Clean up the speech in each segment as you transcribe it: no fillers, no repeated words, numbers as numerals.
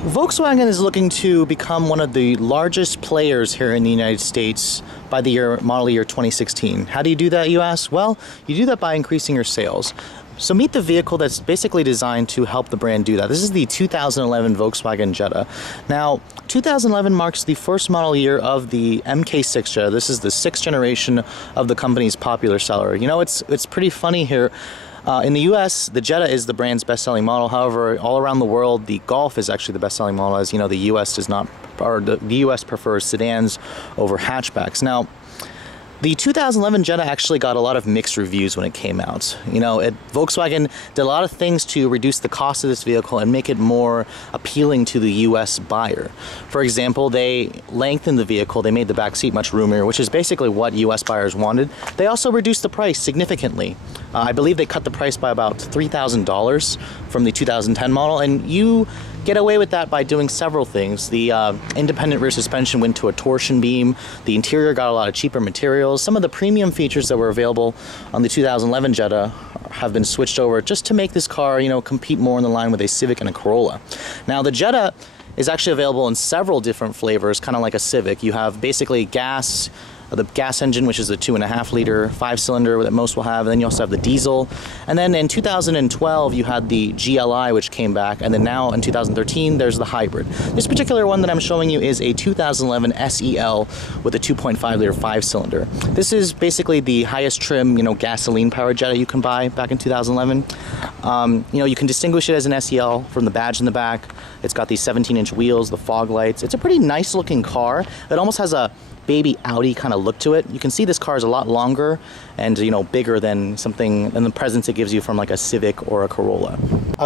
Volkswagen is looking to become one of the largest players here in the United States by the model year 2016. How do you do that, you ask? Well, you do that by increasing your sales. So meet the vehicle that's basically designed to help the brand do that. This is the 2011 Volkswagen Jetta. Now, 2011 marks the first model year of the MK6 Jetta. This is the 6th generation of the company's popular seller. You know, it's pretty funny here. In the US, the Jetta is the brand's best-selling model. However, all around the world, the Golf is actually the best-selling model. As you know, the US does not, or the US prefers sedans over hatchbacks. Now, the 2011 Jetta actually got a lot of mixed reviews when it came out. You know, Volkswagen did a lot of things to reduce the cost of this vehicle and make it more appealing to the US buyer. For example, they lengthened the vehicle, they made the back seat much roomier, which is basically what US buyers wanted. They also reduced the price significantly. I believe they cut the price by about $3,000 from the 2010 model, and you get away with that by doing several things. The independent rear suspension went to a torsion beam. The interior got a lot of cheaper materials. Some of the premium features that were available on the 2011 Jetta have been switched over just to make this car, you know, compete more in the line with a Civic and a Corolla. Now, the Jetta is actually available in several different flavors, kind of like a Civic. You have basically the gas engine, which is the 2.5 liter 5-cylinder that most will have, and then you also have the diesel. And then in 2012 you had the GLI, which came back, and then now in 2013 there's the hybrid. This particular one that I'm showing you is a 2011 SEL with a 2.5 liter 5-cylinder. This is basically the highest trim, you know, gasoline powered Jetta you can buy back in 2011. You know, you can distinguish it as an SEL from the badge in the back. It's got these 17-inch wheels, the fog lights. It's a pretty nice looking car. It almost has a baby Audi kind of look to it. You can see this car is a lot longer and, you know, bigger than the presence it gives you from like a Civic or a Corolla.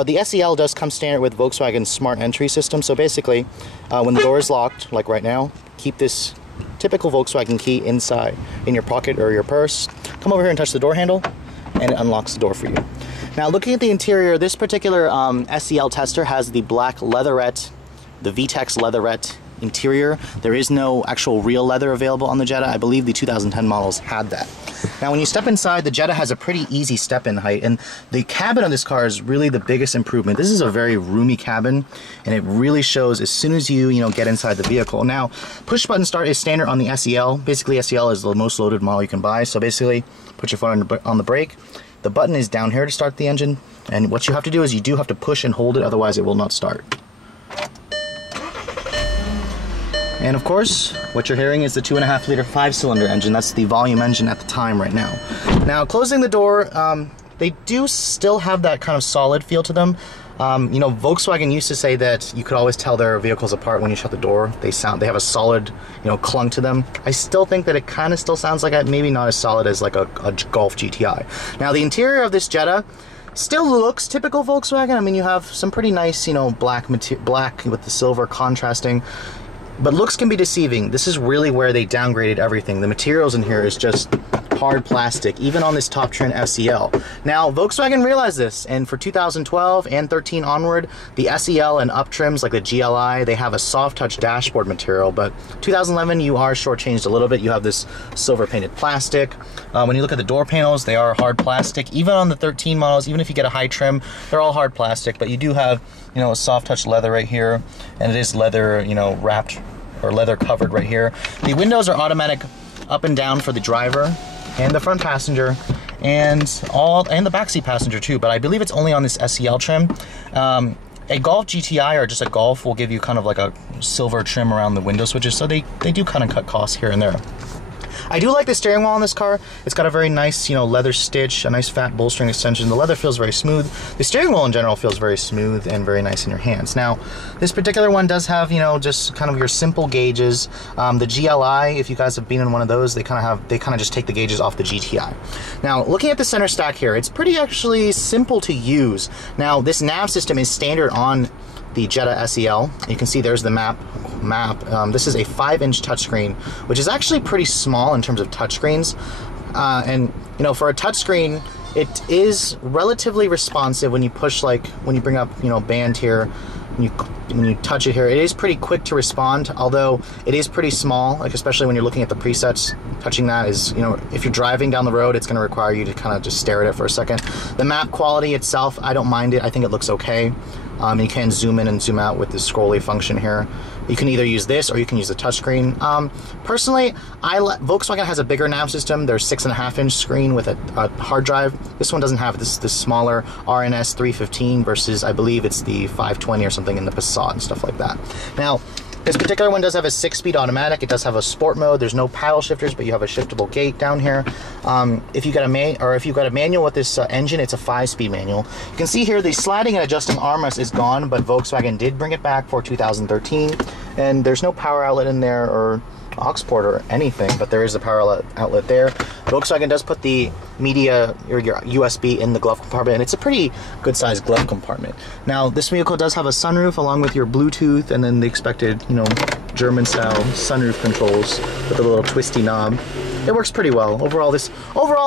The SEL does come standard with Volkswagen's smart entry system. So basically, when the door is locked, like right now, keep this typical Volkswagen key inside in your pocket or your purse. Come over here and touch the door handle, and it unlocks the door for you. Now, looking at the interior, this particular SEL tester has the black leatherette, the VTEX leatherette interior. There is no actual real leather available on the Jetta. I believe the 2010 models had that. Now, when you step inside, the Jetta has a pretty easy step-in height, and the cabin of this car is really the biggest improvement. This is a very roomy cabin, and it really shows as soon as you get inside the vehicle. Now, push-button start is standard on the SEL. Basically, SEL is the most loaded model you can buy, so basically, put your foot on the brake. The button is down here to start the engine, and what you have to do is you do have to push and hold it, otherwise it will not start. And of course, what you're hearing is the 2.5 liter 5-cylinder engine. That's the volume engine at the time right now. Now, closing the door, they do still have that kind of solid feel to them. You know, Volkswagen used to say that you could always tell their vehicles apart when you shut the door. They have a solid, you know, clunk to them. I still think that it kind of still sounds like it, maybe not as solid as like a Golf GTI. Now, the interior of this Jetta still looks typical Volkswagen. I mean, you have some pretty nice, you know, black with the silver contrasting. But looks can be deceiving. This is really where they downgraded everything. The materials in here is just hard plastic, even on this top trim SEL. Now, Volkswagen realized this, and for 2012 and 13 onward, the SEL and up trims like the GLI, they have a soft touch dashboard material, but 2011 you are shortchanged a little bit. You have this silver painted plastic. When you look at the door panels, they are hard plastic. Even on the 13 models, even if you get a high trim, they're all hard plastic, but you do have, you know, a soft touch leather right here, and it is leather, you know, wrapped or leather covered right here. The windows are automatic up and down for the driver and the front passenger, and the backseat passenger too, but I believe it's only on this SEL trim. A Golf GTI or just a Golf will give you kind of like a silver trim around the window switches, so they do kind of cut costs here and there. I do like the steering wheel on this car. It's got a very nice, you know, leather stitch, a nice fat bolstering extension. The leather feels very smooth. The steering wheel in general feels very smooth and very nice in your hands. Now, this particular one does have, you know, just kind of your simple gauges. The GLI, if you guys have been in one of those, they kind of just take the gauges off the GTI. Now, looking at the center stack here, it's pretty actually simple to use. Now, this nav system is standard on the Jetta SEL. You can see there's the map. This is a 5-inch touchscreen, which is actually pretty small in terms of touchscreens. And you know, for a touchscreen, it is relatively responsive when you push, like when you bring up, you know, band here. When you touch it here, it is pretty quick to respond, although it is pretty small, like especially when you're looking at the presets. Touching that is, you know, if you're driving down the road, it's going to require you to kind of just stare at it for a second. The map quality itself, I don't mind it. I think it looks okay. You can zoom in and zoom out with the scrolly function here. You can either use this or you can use the touchscreen. Personally, Volkswagen has a bigger nav system. There's 6.5-inch screen with a hard drive. This one doesn't have this smaller RNS 315 versus I believe it's the 520 or something in the Passat and stuff like that. Now, this particular one does have a 6-speed automatic. It does have a sport mode. There's no paddle shifters, but you have a shiftable gate down here. If you got a manual with this engine, it's a 5-speed manual. You can see here the sliding and adjusting armrest is gone, but Volkswagen did bring it back for 2013. And there's no power outlet in there or aux port or anything, but there is a power outlet there. Volkswagen does put the media or your USB in the glove compartment, and it's a pretty good sized glove compartment. Now, this vehicle does have a sunroof along with your Bluetooth and then the expected, you know, German style sunroof controls with a little twisty knob. It works pretty well. Overall,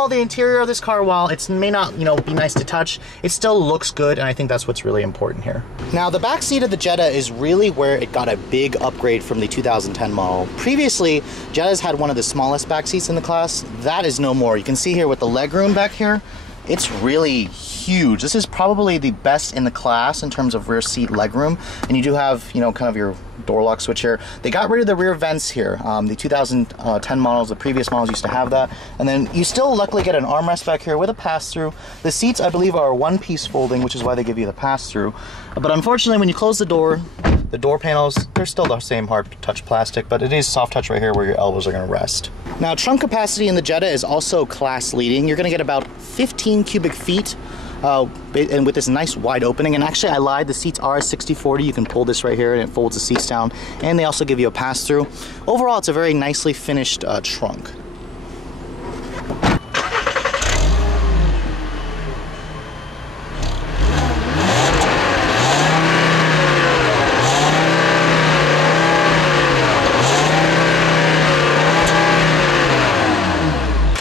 the interior of this car, while it may not, you know, be nice to touch, it still looks good, and I think that's what's really important here. Now, the back seat of the Jetta is really where it got a big upgrade from the 2010 model. Previously, Jettas had one of the smallest back seats in the class. That is no more. You can see here with the legroom back here, it's really huge. This is probably the best in the class in terms of rear seat legroom, and you do have, you know, kind of your door lock switch here. They got rid of the rear vents here. The 2010 models, the previous models used to have that, and then you still luckily get an armrest back here with a pass-through. The seats, I believe, are one-piece folding, which is why they give you the pass-through. But unfortunately, when you close the door panels, they're still the same hard touch plastic, but it is soft touch right here where your elbows are going to rest. Now, trunk capacity in the Jetta is also class leading. You're going to get about 15 cubic feet and with this nice wide opening. And actually, I lied, the seats are 60/40. You can pull this right here and it folds the seats down, and they also give you a pass-through. Overall, it's a very nicely finished trunk.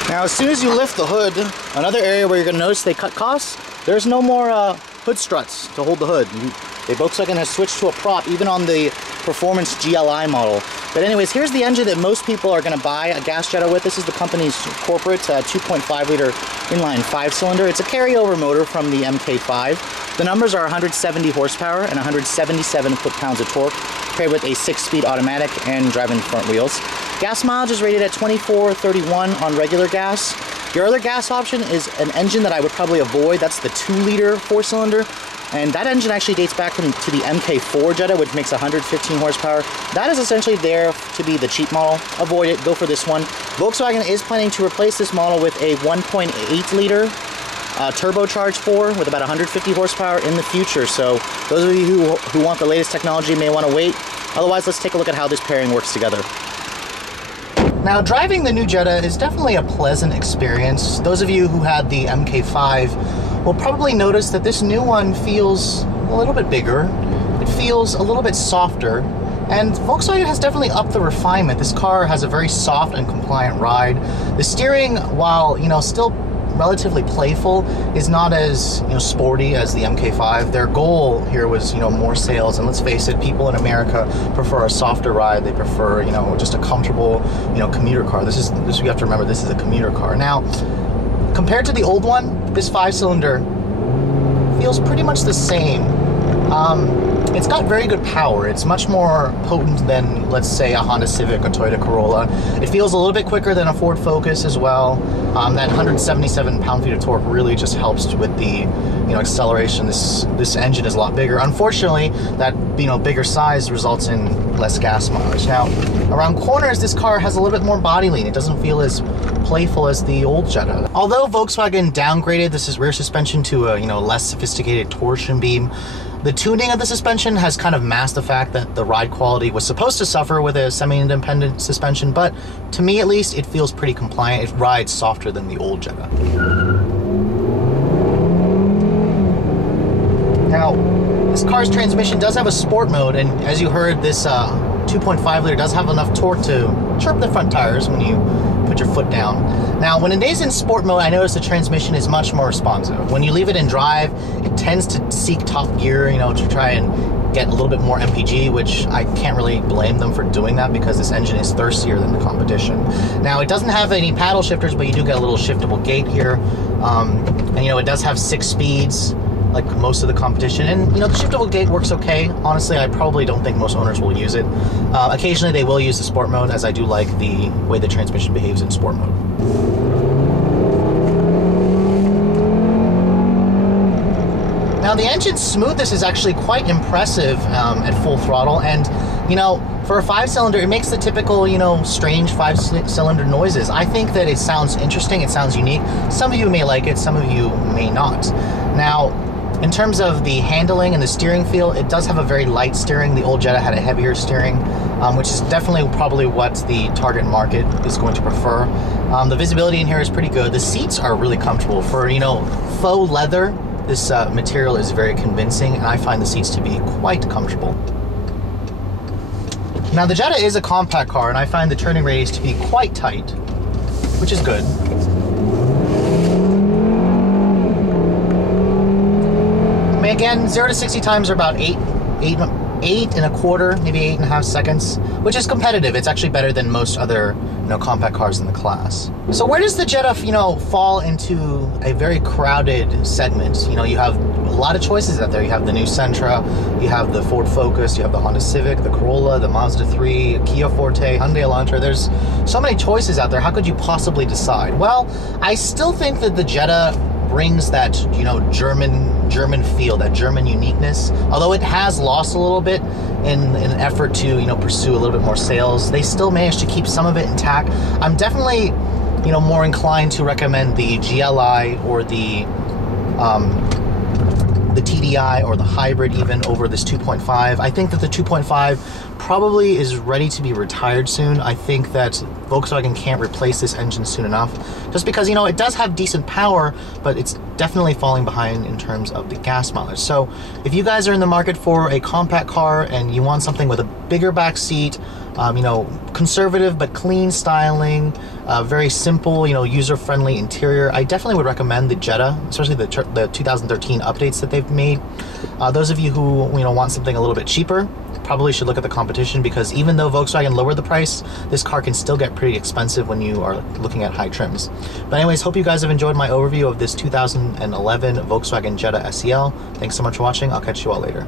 Now, as soon as you lift the hood, another area where you're going to notice they cut costs, there's no more hood struts to hold the hood. Volkswagen has switched to a prop, even on the Performance GLI model. But anyways, here's the engine that most people are going to buy a gas Jetta with. This is the company's corporate 2.5-liter inline 5-cylinder. It's a carryover motor from the MK5. The numbers are 170 horsepower and 177 foot-pounds of torque, paired with a 6-speed automatic and driving front wheels. Gas mileage is rated at 2431 on regular gas. Your other gas option is an engine that I would probably avoid. That's the 2-liter 4-cylinder. And that engine actually dates back to the MK4 Jetta, which makes 115 horsepower. That is essentially there to be the cheap model. Avoid it, go for this one. Volkswagen is planning to replace this model with a 1.8-liter turbocharged 4 with about 150 horsepower in the future. So those of you who want the latest technology may want to wait. Otherwise, let's take a look at how this pairing works together. Now, driving the new Jetta is definitely a pleasant experience. Those of you who had the MK5 will probably notice that this new one feels a little bit bigger. It feels a little bit softer, and Volkswagen has definitely upped the refinement. This car has a very soft and compliant ride. The steering, while, you know, still relatively playful, is not as, you know, sporty as the MK5. Their goal here was, you know, more sales, and let's face it, people in America prefer a softer ride. They prefer, you know, just a comfortable, you know, commuter car. This you have to remember, this is a commuter car. Now, compared to the old one, this 5-cylinder feels pretty much the same. It's got very good power. It's much more potent than, let's say, a Honda Civic or Toyota Corolla. It feels a little bit quicker than a Ford Focus as well. That 177 pound-feet of torque really just helps with the, you know, acceleration. This engine is a lot bigger. Unfortunately, that, you know, bigger size results in less gas mileage. Now, around corners, this car has a little bit more body lean. It doesn't feel as playful as the old Jetta. Although Volkswagen downgraded this rear suspension to a, you know, less sophisticated torsion beam, the tuning of the suspension has kind of masked the fact that the ride quality was supposed to suffer with a semi-independent suspension, but to me at least, it feels pretty compliant. It rides softer than the old Jetta. Now, this car's transmission does have a sport mode, and as you heard, this 2.5-liter does have enough torque to chirp the front tires when you put your foot down. Now, when it is in sport mode, I notice the transmission is much more responsive. When you leave it in drive, it tends to seek top gear, you know, to try and get a little bit more MPG, which I can't really blame them for doing that because this engine is thirstier than the competition. Now, it doesn't have any paddle shifters, but you do get a little shiftable gate here. And, you know, it does have 6 speeds. like most of the competition. And you know, the shiftable gate works okay. Honestly, I probably don't think most owners will use it. Occasionally they will use the sport mode, as I do like the way the transmission behaves in sport mode. Now the engine's smoothness is actually quite impressive at full throttle, and you know, for a 5-cylinder, it makes the typical, you know, strange 5-cylinder noises. I think that it sounds interesting, it sounds unique. Some of you may like it, some of you may not. Now, in terms of the handling and the steering feel, it does have a very light steering. The old Jetta had a heavier steering, which is definitely probably what the target market is going to prefer. The visibility in here is pretty good. The seats are really comfortable. For, you know, faux leather, this material is very convincing, and I find the seats to be quite comfortable. Now the Jetta is a compact car, and I find the turning radius to be quite tight, which is good. I mean, again, 0 to 60 times are about 8 and a quarter, maybe 8.5 seconds, which is competitive. It's actually better than most other, you know, compact cars in the class. So where does the Jetta, you know, fall into a very crowded segment? You know, you have a lot of choices out there. You have the new Sentra, you have the Ford Focus, you have the Honda Civic, the Corolla, the Mazda 3, Kia Forte, Hyundai Elantra. There's so many choices out there. How could you possibly decide? Well, I still think that the Jetta brings that, you know, German feel, that German uniqueness. Although it has lost a little bit in an effort to, you know, pursue a little bit more sales, they still managed to keep some of it intact. I'm definitely, you know, more inclined to recommend the GLI or the TDI or the hybrid even over this 2.5. I think that the 2.5 probably is ready to be retired soon. I think that Volkswagen can't replace this engine soon enough, just because, you know, it does have decent power, but it's definitely falling behind in terms of the gas mileage. So if you guys are in the market for a compact car and you want something with a bigger back seat, you know, conservative but clean styling, very simple, you know, user-friendly interior, I definitely would recommend the Jetta, especially the 2013 updates that they've made. Those of you who, you know, want something a little bit cheaper probably should look at the competition, because even though Volkswagen lowered the price, this car can still get pretty expensive when you are looking at high trims. But anyways, hope you guys have enjoyed my overview of this 2011 Volkswagen Jetta SEL. Thanks so much for watching. I'll catch you all later.